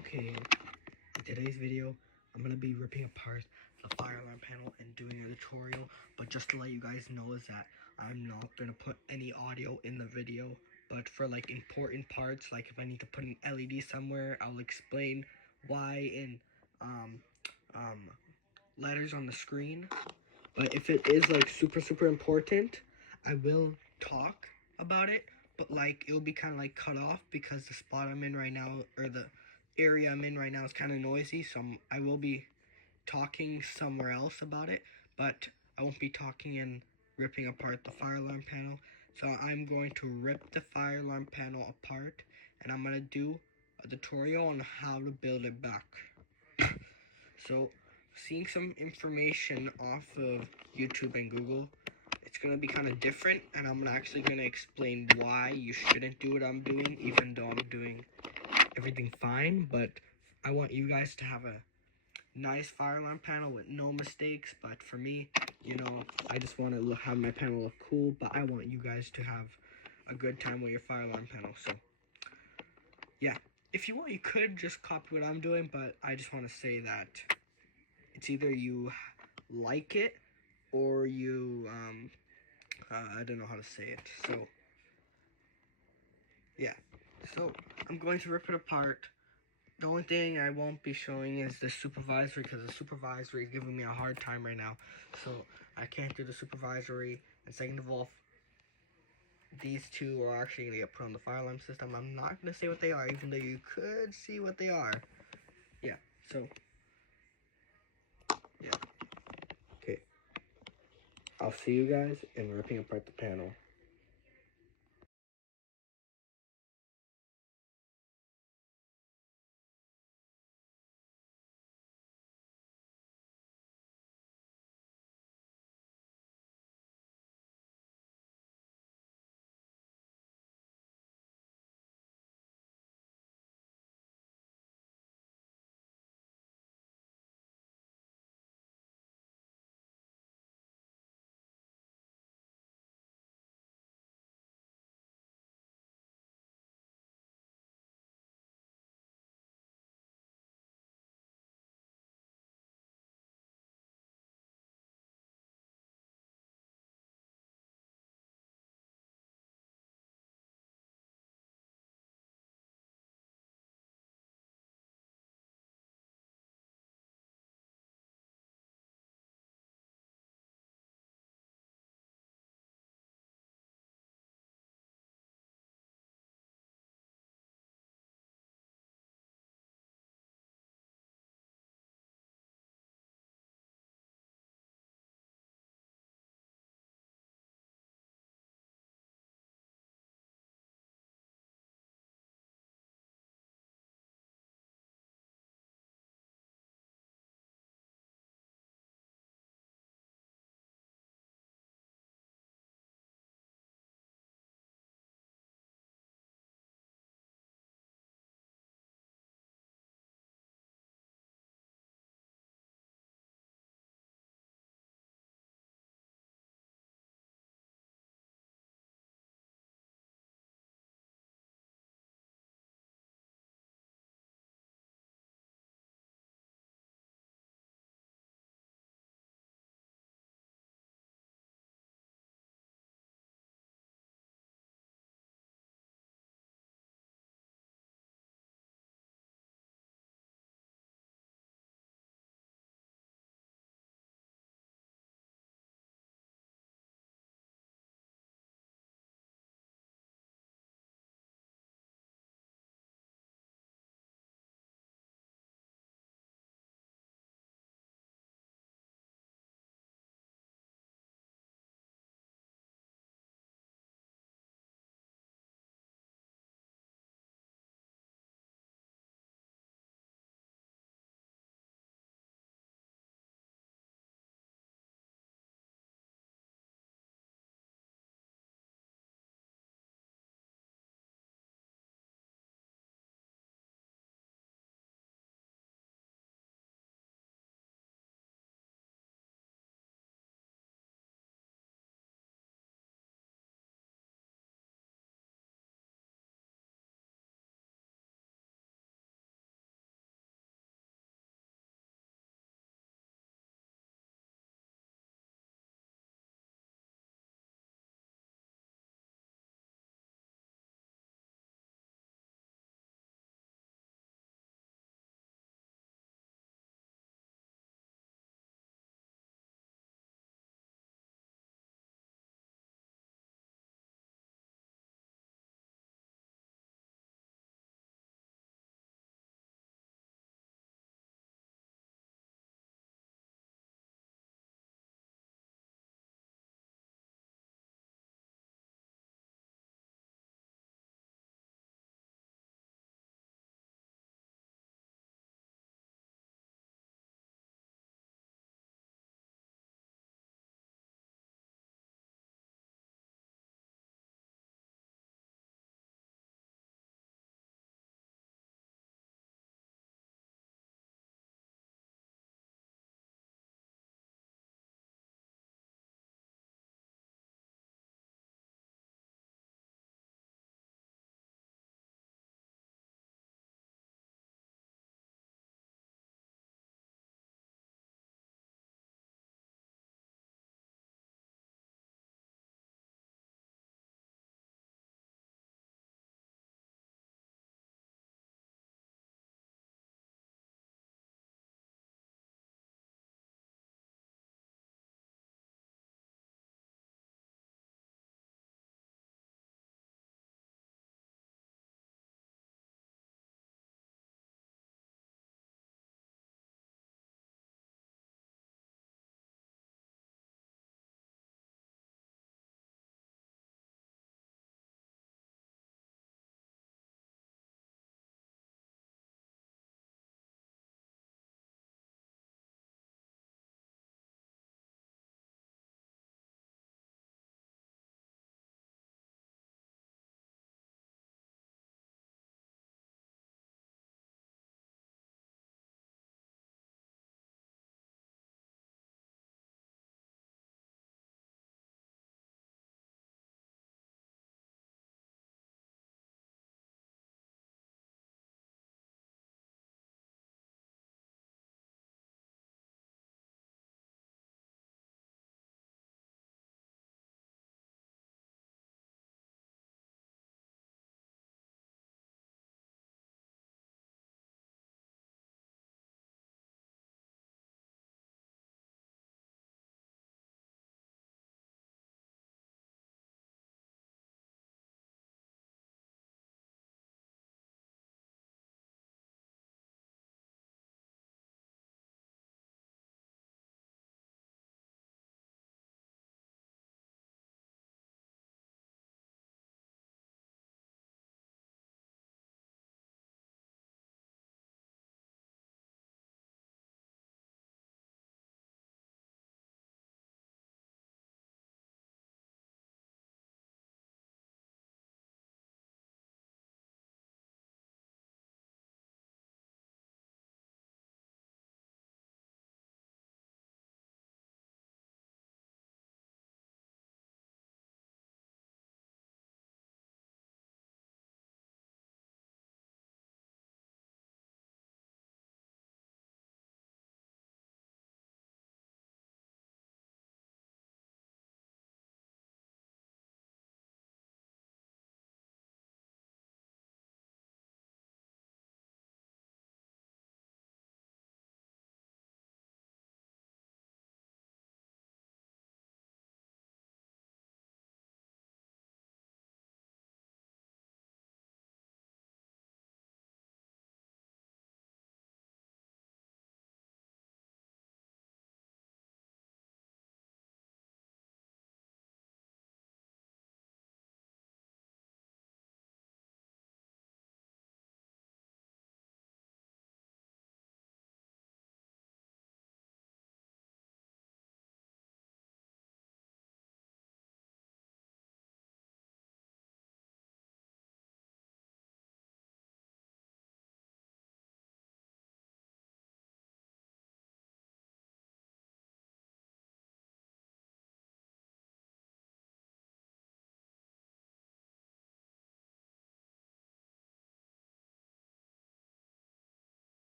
Okay, in today's video, I'm going to be ripping apart the fire alarm panel and doing a tutorial, but just to let you guys know is that I'm not going to put any audio in the video, but for like important parts, like if I need to put an LED somewhere, I'll explain why in letters on the screen. But if it is like super important, I will talk about it, but like it'll be kind of like cut off because the spot I'm in right now, or the area I'm in right now, is kind of noisy, so I will be talking somewhere else about it, but I won't be talking and ripping apart the fire alarm panel. So I'm going to rip the fire alarm panel apart, and I'm going to do a tutorial on how to build it back. So, seeing some information off of YouTube and Google, it's going to be kind of different, and I'm actually going to explain why you shouldn't do what I'm doing, even though I'm doing everything fine. But I want you guys to have a nice fire alarm panel with no mistakes. But for me, you know, I just want to have my panel look cool, but I want you guys to have a good time with your fire alarm panel. So, yeah, if you want, you could just copy what I'm doing, but I just want to say that it's either you like it or you I don't know how to say it. So yeah, so I'm going to rip it apart. The only thing I won't be showing is the supervisory, because the supervisory is giving me a hard time right now, so I can't do the supervisory. And second of all, these two are actually going to get put on the fire alarm system. I'm not going to say what they are, even though you could see what they are. Yeah, so yeah, okay, I'll see you guys in ripping apart the panel.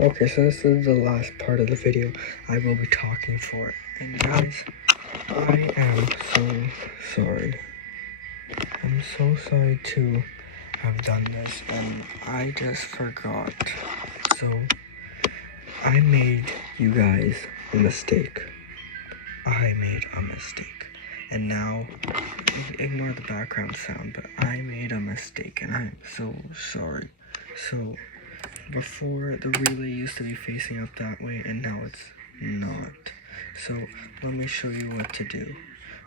Okay, so this is the last part of the video I will be talking for. And guys, I am so sorry. I'm so sorry to have done this, and I just forgot. So, I made you guys a mistake. I made a mistake. And now, ignore the background sound, but I made a mistake, and I'm so sorry. So, before, the relay used to be facing up that way, and now it's not. So, let me show you what to do.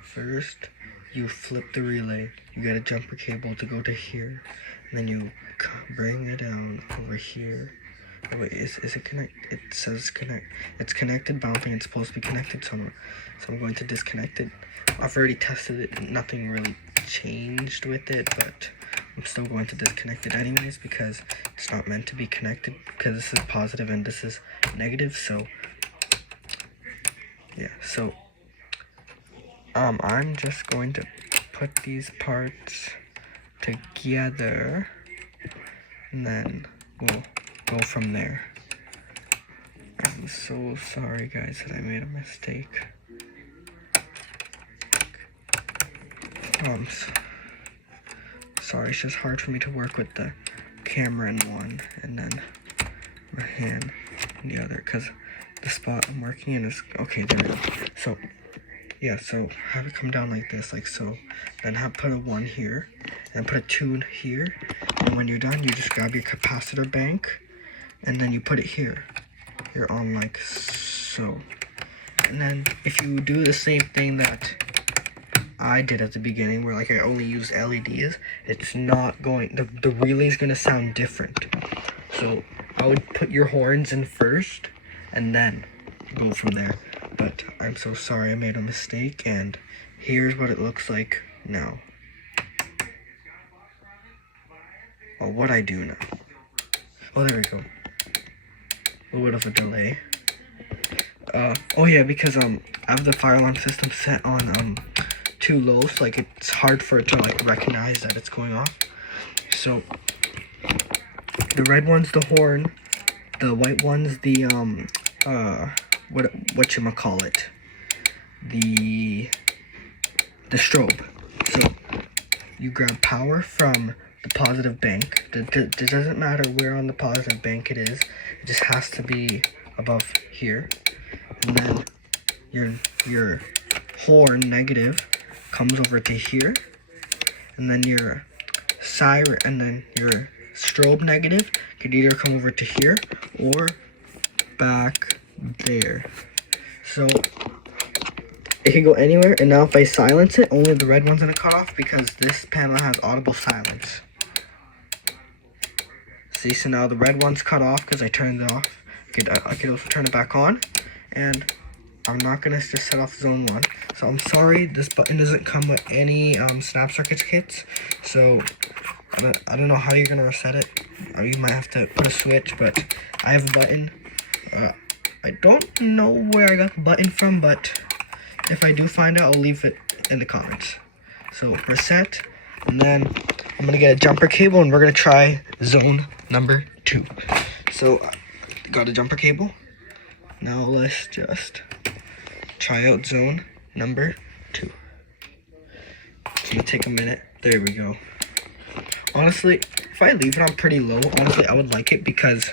First, you flip the relay, you get a jumper cable to go to here, and then you bring it down over here. Oh wait, is it connect? It says connect. It's connected, but I don't think it's supposed to be connected, so I'm going to disconnect it. I've already tested it, nothing really changed with it, but I'm still going to disconnect it anyways because it's not meant to be connected, because this is positive and this is negative. So yeah, so I'm just going to put these parts together, and then we'll go from there. I'm so sorry guys that I made a mistake. Sorry, it's just hard for me to work with the camera in one and then my hand in the other, because the spot I'm working in is, okay, there we go. So yeah, so have it come down like this, like so, then put a 1 here, and put a 2 here, and when you're done, you just grab your capacitor bank, and then you put it here. You're on like so. And then if you do the same thing that I did at the beginning, where like I only used LEDs, it's not going, the relay is going to sound different. So I would put your horns in first and then go from there. But I'm so sorry I made a mistake, and here's what it looks like now. Oh, what I do now. Oh, there we go. A little bit of a delay. Oh yeah, because I have the fire alarm system set on too low, so like it's hard for it to like recognize that it's going off. So the red one's the horn, the white one's the whatchamacallit, the strobe. So you grab power from the positive bank. It doesn't matter where on the positive bank it is, it just has to be above here. And then your horn negative comes over to here, and then your siren, and then your strobe negative could either come over to here or back there. So it can go anywhere. And now if I silence it, only the red one's gonna cut off because this panel has audible silence. See, so now the red one's cut off because I turned it off. I could also turn it back on, and I'm not gonna just set off zone 1. So I'm sorry this button doesn't come with any snap circuits kits. So I don't know how you're gonna reset it. Or you might have to put a switch, but I have a button. I don't know where I got the button from, but if I do find out, I'll leave it in the comments. So reset, and then I'm gonna get a jumper cable, and we're gonna try zone number 2. So got a jumper cable. Now let's just try out zone number 2. It's gonna take a minute. There we go. Honestly, if I leave it on pretty low, honestly, I would like it because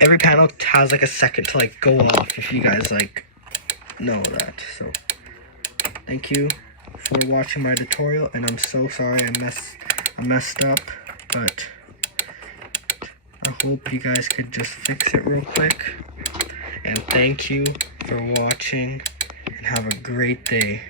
every panel has like a second to like go off, if you guys like know that. So thank you for watching my tutorial, and I'm so sorry I messed up, but I hope you guys could just fix it real quick. And thank you for watching, and have a great day.